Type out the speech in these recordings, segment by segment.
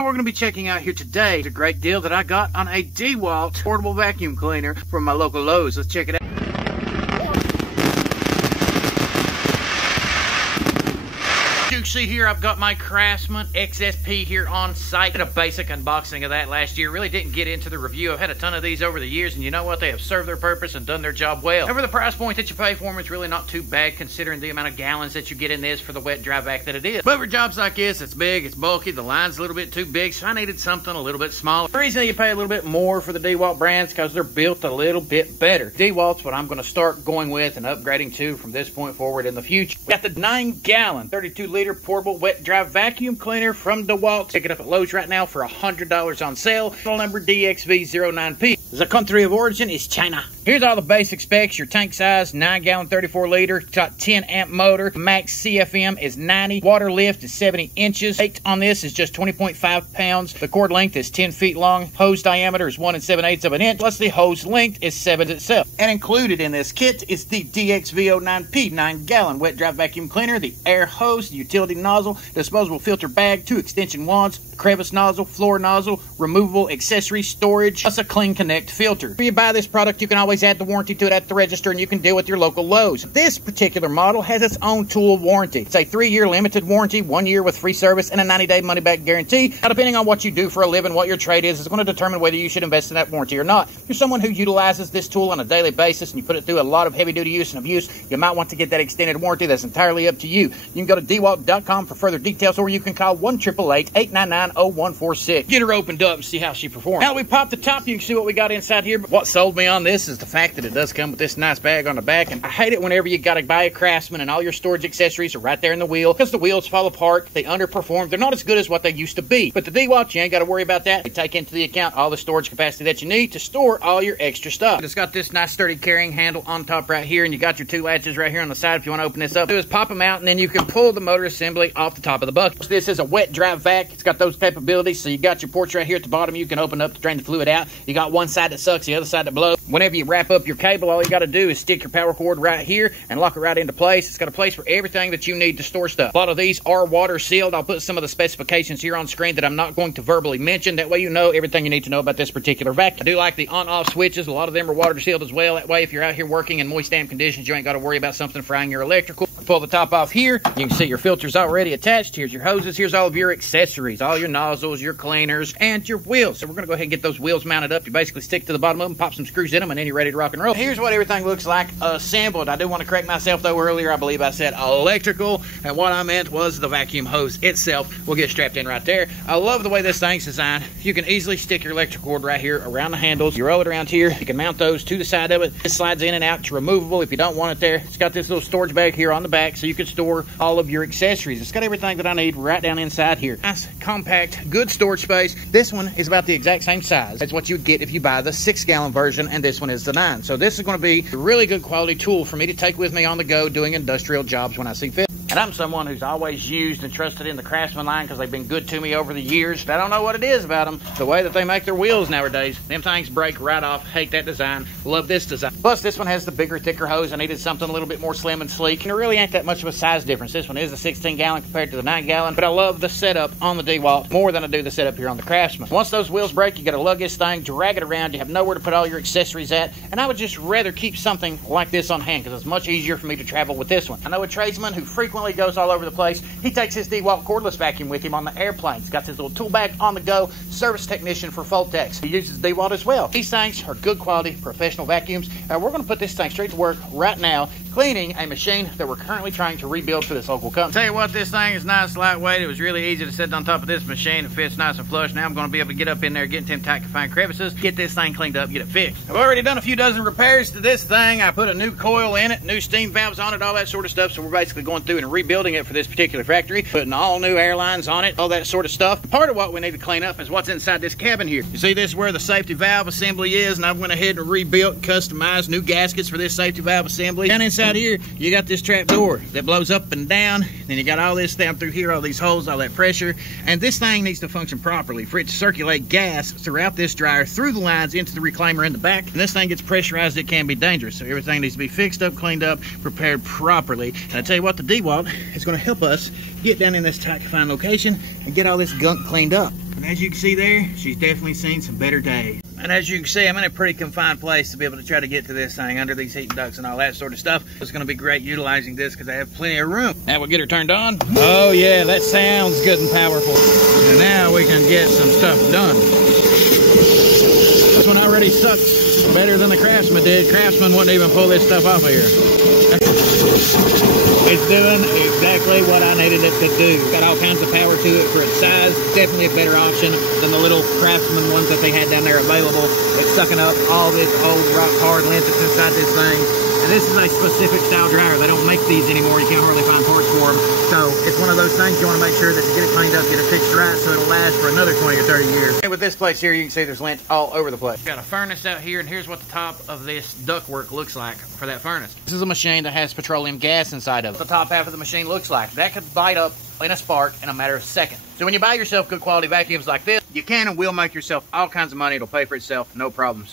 We're going to be checking out here today the great deal that I got on a Dewalt portable vacuum cleaner from my local Lowe's. Let's check it out. You can see here I've got my Craftsman XSP here on site. Did a basic unboxing of that last year. Really didn't get into the review. I've had a ton of these over the years, and you know what? They have served their purpose and done their job well. However, the price point that you pay for them is really not too bad considering the amount of gallons that you get in this for the wet dry vac that it is. But for jobs like this, it's big, it's bulky, the line's a little bit too big, so I needed something a little bit smaller. The reason you pay a little bit more for the Dewalt brands is because they're built a little bit better. Dewalt's what I'm going to start going with and upgrading to from this point forward in the future. We got the 9-gallon, 32-liter portable wet dry vacuum cleaner from Dewalt. Pick it up at Lowe's right now for $100 on sale. Model number DXV09P. The country of origin is China. Here's all the basic specs. Your tank size, 9-gallon, 34-liter. Got 10-amp motor. Max CFM is 90. Water lift is 70 inches. Weight on this is just 20.5 pounds. The cord length is 10 feet long. Hose diameter is 1 7/8 of an inch. Plus the hose length is 7 itself. And included in this kit is the DXV09P 9-gallon wet dry vacuum cleaner, the air hose, the utility nozzle, disposable filter bag, 2 extension wands, crevice nozzle, floor nozzle, removable accessory storage, plus a clean connect filter. If you buy this product, you can always add the warranty to it at the register, and you can deal with your local Lowe's. This particular model has its own tool warranty. It's a 3-year limited warranty, 1 year with free service, and a 90-day money-back guarantee. Now, depending on what you do for a living, what your trade is going to determine whether you should invest in that warranty or not. If you're someone who utilizes this tool on a daily basis and you put it through a lot of heavy-duty use and abuse, you might want to get that extended warranty. That's entirely up to you. You can go to Dewalt.com for further details, or you can call 1-888-899-0146. Get her opened up and see how she performs. Now that we popped the top, you can see what we got inside here. But what sold me on this is the fact that it does come with this nice bag on the back. And I hate it whenever you got to buy a Craftsman and all your storage accessories are right there in the wheel, because the wheels fall apart, they underperform, they're not as good as what they used to be. But the Dewalt, you ain't got to worry about that. They take into the account all the storage capacity that you need to store all your extra stuff. It's got this nice sturdy carrying handle on top right here, and you got your 2 latches right here on the side if you want to open this up. Do is pop them out, and then you can pull the motor assembly off the top of the bucket. This is a wet dry vac. It's got those capabilities, so you got your ports right here at the bottom. You can open up to drain the fluid out. You got one side that sucks, the other side that blows. Whenever you wrap up your cable, all you got to do is stick your power cord right here and lock it right into place. It's got a place for everything that you need to store stuff. A lot of these are water sealed. I'll put some of the specifications here on screen that I'm not going to verbally mention. That way you know everything you need to know about this particular vacuum. I do like the on-off switches. A lot of them are water sealed as well. That way if you're out here working in moist damp conditions, you ain't got to worry about something frying your electrical. Pull the top off here. You can see your filters already attached. Here's your hoses. Here's all of your accessories, all your nozzles, your cleaners, and your wheels. So we're going to go ahead and get those wheels mounted up. You basically stick to the bottom of them, pop some screws in them, and then you're ready to rock and roll. Here's what everything looks like assembled. I do want to correct myself, though. Earlier, I believe I said electrical, and what I meant was the vacuum hose itself will get strapped in right there. I love the way this thing's designed. You can easily stick your electrical cord right here around the handles. You roll it around here. You can mount those to the side of it. It slides in and out. It's removable if you don't want it there. It's got this little storage bag here on the back, so you can store all of your accessories. It's got everything that I need right down inside here. Nice, compact, good storage space. This one is about the exact same size as what you would get if you buy the 6-gallon version, and this one is the 9. So this is going to be a really good quality tool for me to take with me on the go doing industrial jobs when I see fit. And I'm someone who's always used and trusted in the Craftsman line because they've been good to me over the years. But I don't know what it is about them. The way that they make their wheels nowadays. Them things break right off. Hate that design. Love this design. Plus, this one has the bigger, thicker hose. I needed something a little bit more slim and sleek. And there really ain't that much of a size difference. This one is a 16-gallon compared to the 9-gallon. But I love the setup on the Dewalt more than I do the setup here on the Craftsman. Once those wheels break, you got to lug this thing, drag it around. You have nowhere to put all your accessories at. And I would just rather keep something like this on hand because it's much easier for me to travel with this one. I know a tradesman who frequently goes all over the place. He takes his Dewalt cordless vacuum with him on the airplane. He's got his little tool bag on the go. Service technician for Fulton. He uses Dewalt as well. These things are good quality professional vacuums. We're going to put this thing straight to work right now, cleaning a machine that we're currently trying to rebuild for this local company. Tell you what, this thing is nice, lightweight. It was really easy to sit on top of this machine. It fits nice and flush. Now I'm going to be able to get up in there, get into them tight confined crevices, get this thing cleaned up, get it fixed. I've already done a few dozen repairs to this thing. I put a new coil in it, new steam valves on it, all that sort of stuff. So we're basically going through and rebuilding it for this particular factory, putting all new airlines on it, all that sort of stuff. Part of what we need to clean up is what's inside this cabin here. You see this is where the safety valve assembly is, and I went ahead and rebuilt, customized new gaskets for this safety valve assembly. Down inside here, you got this trap door that blows up and down. Then you got all this down through here, all these holes, all that pressure. And this thing needs to function properly for it to circulate gas throughout this dryer, through the lines, into the reclaimer in the back. And this thing gets pressurized, it can be dangerous. So everything needs to be fixed up, cleaned up, prepared properly. And I tell you what, the Dewalt is going to help us get down in this tight confined location and get all this gunk cleaned up. And as you can see there, she's definitely seen some better days. And as you can see, I'm in a pretty confined place to be able to try to get to this thing under these heating ducts and all that sort of stuff. It's going to be great utilizing this because I have plenty of room. Now we'll get her turned on. Oh yeah, that sounds good and powerful. And now we can get some stuff done. This one already sucks better than the Craftsman did. Craftsman wouldn't even pull this stuff off of here. It's doing exactly what I needed it to do. Got all kinds of power to it for its size. Definitely a better option than the little Craftsman ones that they had down there available. It's sucking up all this old rock hard lint that's inside this thing. And this is a specific style dryer. They don't make these anymore. You can't hardly find parts for them. So it's one of those things you want to make sure that you get it cleaned up, get it fixed right, so it'll last for another 20 or 30 years. And with this place here, you can see there's lint all over the place. Got a furnace out here, and here's what the top of this ductwork looks like for that furnace. This is a machine that has petroleum gas inside of it. The top half of the machine looks like that could light up in a spark in a matter of seconds. So when you buy yourself good quality vacuums like this, you can and will make yourself all kinds of money. It'll pay for itself, no problem.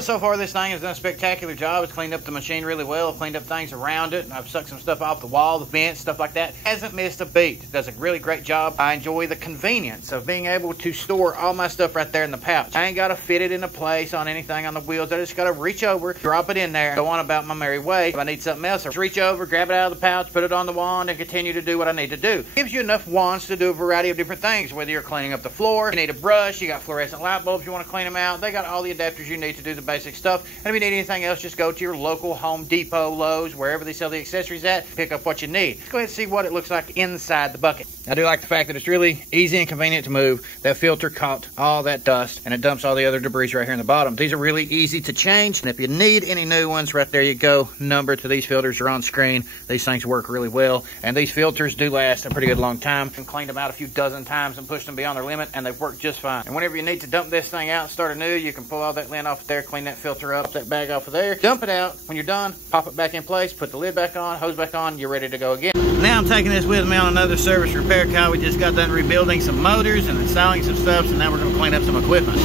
So far this thing has done a spectacular job. It's cleaned up the machine really well. I've cleaned up things around it. I've sucked some stuff off the wall, the vents, stuff like that. Hasn't missed a beat. It does a really great job. I enjoy the convenience of being able to store all my stuff right there in the pouch. I ain't got to fit it into place on anything on the wheels. I just got to reach over, drop it in there, go on about my merry way. If I need something else, I just reach over, grab it out of the pouch, put it on the wand, and continue to do what I need to do. It gives you enough wands to do a variety of different things, whether you're cleaning up the floor, you need a brush, you got fluorescent light bulbs, you want to clean them out. They got all the adapters you need to do the basic stuff. And if you need anything else, just go to your local Home Depot, Lowe's, wherever they sell the accessories at, pick up what you need. Let's go ahead and see what it looks like inside the bucket. I do like the fact that it's really easy and convenient to move. That filter caught all that dust, and it dumps all the other debris right here in the bottom. These are really easy to change, and if you need any new ones, right there you go. Number to these filters are on screen. These things work really well, and these filters do last a pretty good long time. I've cleaned them out a few dozen times and pushed them beyond their limit, and they've worked just fine. And whenever you need to dump this thing out and start anew, you can pull all that lint off of there, clean that filter up, that bag off of there, dump it out. When you're done, pop it back in place, put the lid back on, hose back on, you're ready to go again. Now I'm taking this with me on another service repair call. We just got done rebuilding some motors and installing some stuff, so now we're going to clean up some equipment.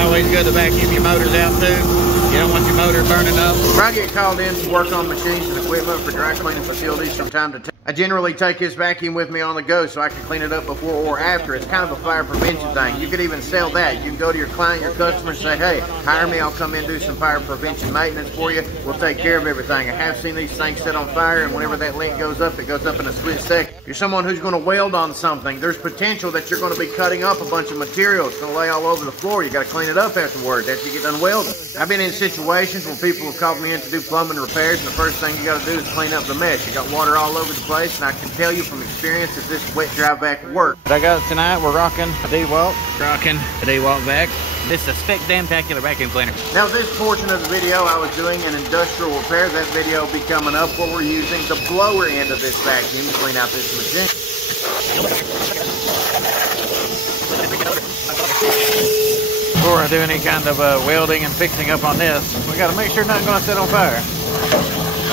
Always good to vacuum your motors out too. You don't want your motor burning up. I get called in to work on machines and equipment for dry cleaning facilities from time to time. I generally take this vacuum with me on the go so I can clean it up before or after. It's kind of a fire prevention thing. You could even sell that. You can go to your client, your customer, and say, hey, hire me, I'll come in and do some fire prevention maintenance for you. We'll take care of everything. I have seen these things set on fire, and whenever that lint goes up, it goes up in a split second. If you're someone who's going to weld on something, there's potential that you're going to be cutting up a bunch of material. It's going to lay all over the floor. You got to clean it up afterwards after you get done welding. I've been in situations where people have called me in to do plumbing repairs, and the first thing you got to do is clean up the mess. You got water all over the place, and I can tell you from experience that this wet dry vac works. But I got it tonight. We're rocking a Dewalt. Vac. This is a spectacular vacuum cleaner. Now this portion of the video I was doing an industrial repair. That video will be coming up where we're using the blower end of this vacuum to clean out this machine. Before I do any kind of welding and fixing up on this, we got to make sure nothing's going to set on fire.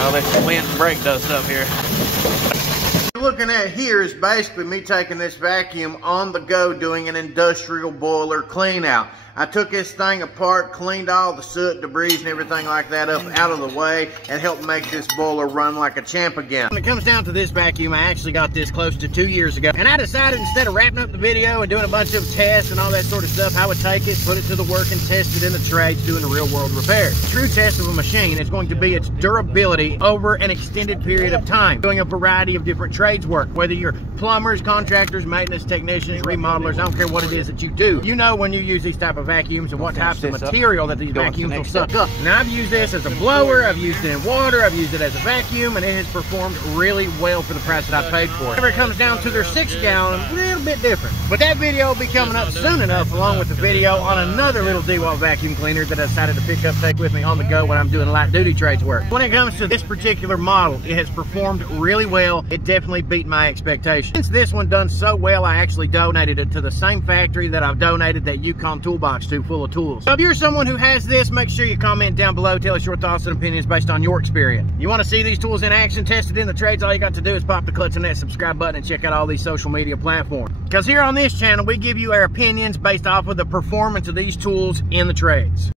All this lint and brake dust up here. What you're looking at here is basically me taking this vacuum on the go doing an industrial boiler clean out. I took this thing apart, cleaned all the soot, debris, and everything like that up out of the way, and helped make this boiler run like a champ again. When it comes down to this vacuum, I actually got this close to 2 years ago, and I decided instead of wrapping up the video and doing a bunch of tests and all that sort of stuff, I would take it, put it to the work, and test it in the trades doing a real world repair. The true test of a machine is going to be its durability over an extended period of time, doing a variety of different trades work, whether you're plumbers, contractors, maintenance technicians, remodelers, I don't care what it is that you do. You know when you use these type of vacuums and what types of material that these vacuums will suck up. Now I've used this as a blower, I've used it in water, I've used it as a vacuum, and it has performed really well for the price that I paid for it. Whenever it comes down to their 6-gallon, a little bit different. But that video will be coming up soon enough, along with the video on another little Dewalt vacuum cleaner that I decided to pick up, take with me on the go when I'm doing light duty trades work. When it comes to this particular model, it has performed really well. It definitely beat my expectations. Since this one done so well, I actually donated it to the same factory that I've donated that Yukon toolbox to, full of tools. So if you're someone who has this, make sure you comment down below, tell us your thoughts and opinions based on your experience. You want to see these tools in action, tested in the trades, all you got to do is pop the clutch on that subscribe button and check out all these social media platforms. Because here on this channel, we give you our opinions based off of the performance of these tools in the trades.